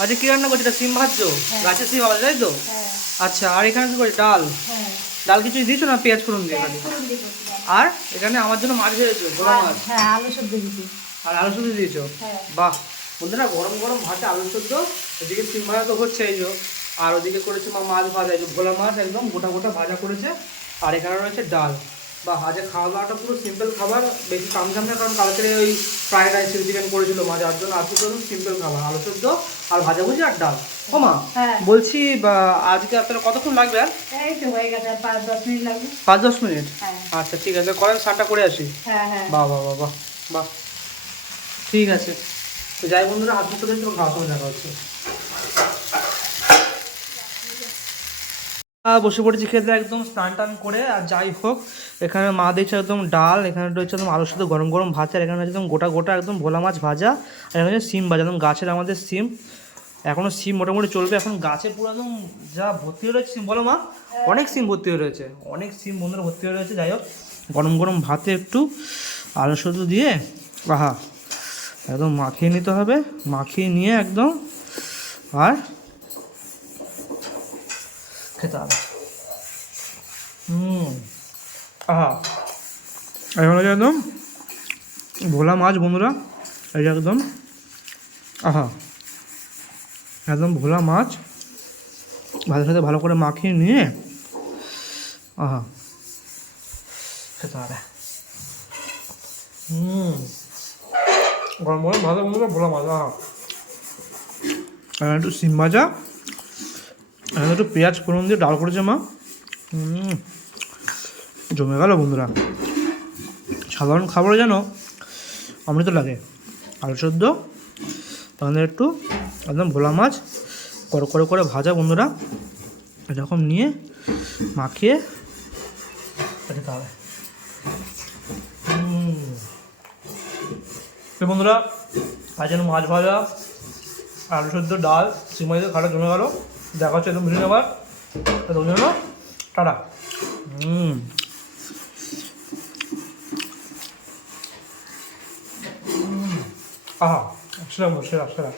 আচ্ছা কি রান্না করছো? এটা সিম ভাজছো? গাছের সিম আবার, তাই তো? আচ্ছা, আর এখানে কি করছো? ডাল। ডাল কিছু দিয়েছো না পেঁয়াজ ফোড়ন দিয়ে খালি? আর এখানে আমার জন্য মাছ ভেজেছো, ভোলা মাছ। আলু সবজি দিয়েছি। আর আলু সেদ্ধ দিয়েছো? বাহ বন্ধুরা, গরম গরম ভাতে আলু সেদ্ধ, এদিকে সিম ভাজা তো হচ্ছে এই যে, আর ওদিকে করেছে মা মাছ ভাজা, এই যে ভোলা মাছ একদম গোটা গোটা ভাজা করেছে। আর এখানে রয়েছে ডাল। বা আজকে খাওয়া দাওয়াটা পুরো সিম্পল খাবার, বেশি কামঝাম না, কারণ কালকে ওই ফ্রাইড রাইস চিকেন করেছিল মা, যার জন্য আজকে তো সিম্পল খাবার, আলু সেদ্ধ আর ভাজাভুজি আর ডাল। ও মা, বলছি আজকে আপনার কতক্ষণ লাগবে? আর এই তো হয়ে গেছে, 5-10 মিনিট লাগবে। 5-10 মিনিট? আচ্ছা ঠিক আছে, করেন স্নানটা করে আসি। বাহ বাহ বাহ বাহ বাহ, ঠিক আছে। তো যাই বন্ধুরা, হাত মুখ ধরে খাওয়া সময় দেখা হচ্ছে। বসে পড়েছি খেতে একদম স্নান টান করে। আর যাই হোক, এখানে মা দিয়েছে একদম ডাল, এখানে রয়েছে একদম আলুর সাথে গরম গরম ভাত, আর এখানে একদম গোটা গোটা একদম ভোলা মাছ ভাজা, আর এখানে সিম ভাজা, একদম গাছের আমাদের সিম। এখনও সিম মোটামুটি চলবে, এখন গাছে পুরো একদম যা ভর্তি হয়ে রয়েছে সিম, বলো মা? অনেক সিম ভর্তি হয়ে রয়েছে, অনেক সিম বন্ধুরা ভর্তি হয়ে রয়েছে। যাই হোক, গরম গরম ভাতে একটু আলু সেদ্ধ দিয়ে আহা একদম মাখিয়ে নিতে হবে, মাখিয়ে নিয়ে একদম আর খেতে হবে। আহা, এখন হচ্ছে একদম ভোলা মাছ বন্ধুরা, এই যে একদম আহা, একদম ভোলা মাছ ভাতের সাথে ভালো করে মাখিয়ে নিয়ে আহা খেতে হবে। গরম গরম ভাজা বন্ধুরা, ভোলা মাছ আহা, আর একটু সিম ভাজা, আর একটু পেঁয়াজ ফোড়ন দিয়ে ডাল করেছে মা, জমে গেল বন্ধুরা। সাধারণ খাবারে যেন অমৃত লাগে। আলু সেদ্ধ, তাদের একটু একদম ভোলা মাছ করে করে করে ভাজা বন্ধুরা, এরকম নিয়ে মাখিয়ে খেতে হবে। বন্ধুরা, আজ যেন মাছ ভাজা, আলু সেদ্ধ, ডাল, সিমাই দিয়ে খাটা জমে গেল। দেখা হচ্ছে একদম ভিডিও আবার, তোর জন্য টাটা। আহা, সেরা সেরা সেরা।